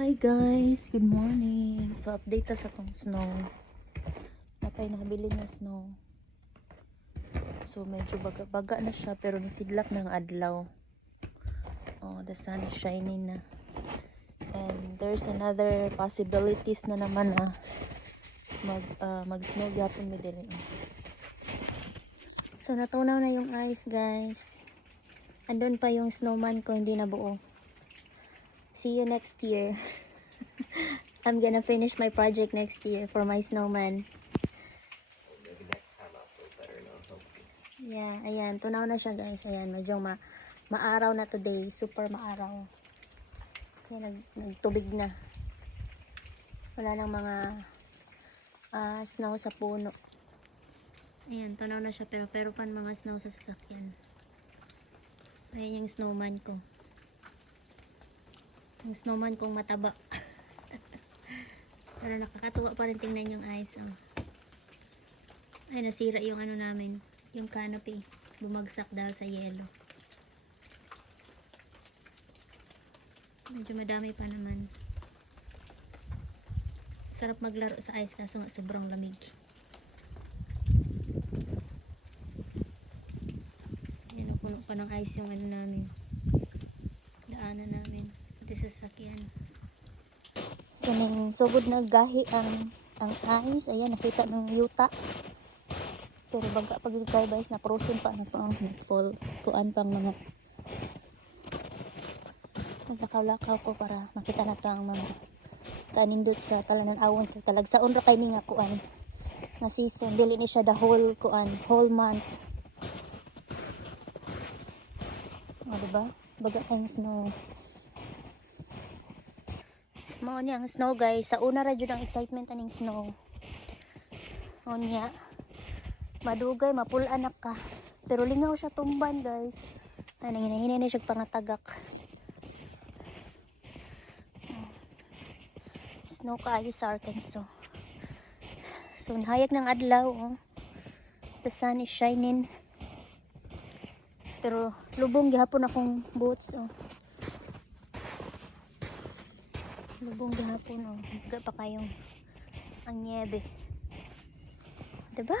Hi guys, good morning. So update ta sa tong snow. Napay nakabili ng snow. So medyo baga-baga na siya pero nasidlak ng adlaw. Oh, the sun is shining na. And there's another possibilities na naman na mag-snow gapon mi dili. So natunaw na yung ice, guys. Andun pa yung snowman ko, hindi na buo. See you next year. I'm gonna finish my project next year for my snowman. Maybe next time I'll feel better now. Yeah, ayan. Tunaw na siya, guys. Ayan, medyo maaraw na today. Super maaraw. Kaya nagtubig na. Wala nang mga snow sa puno. Ayan, tunaw na siya. Pero pan mga snow sa sasakyan. Ayan yung snowman ko. Yung snowman kong mataba. Pero nakakatuwa pa rin tingnan yung ice. Oh. Ay, nasira yung ano namin. Yung canopy. Bumagsak dahil sa yelo. Medyo madami pa naman. Sarap maglaro sa ice kaso sobrang lamig. Ayan, puno pa ng ice yung ano namin. Daanan namin. Pati sa sasakyan. So, nang sugod na gahi ang ice. Ayan, nakita ng yuta. Pero baga pag guys, na-frozen pa na to ang fall. Tuan pang mga naglakaw-lakaw ko para makita na to ang mga kanindot sa talanan awon. Talagsaon ra kay ni nga kuan na season. Dili ni siya the whole kuan, whole month. O, diba? Baga kayong snow. Mao niya ang snow, guys. Sa una ra jud ang excitement aning snow. O niya. Madugay, mapulaan na ka. Pero lingaw siya tumban, guys. Ay, nanginahina na siya pangatagak. Snow kaayo sa Arkansas. So, nahayag ng adlaw. Oh. The sun is shining. Pero lubong gihapon akong boots. Oh. Lubong gihapon. Oh. Higa pa kayong ang niebe. Diba?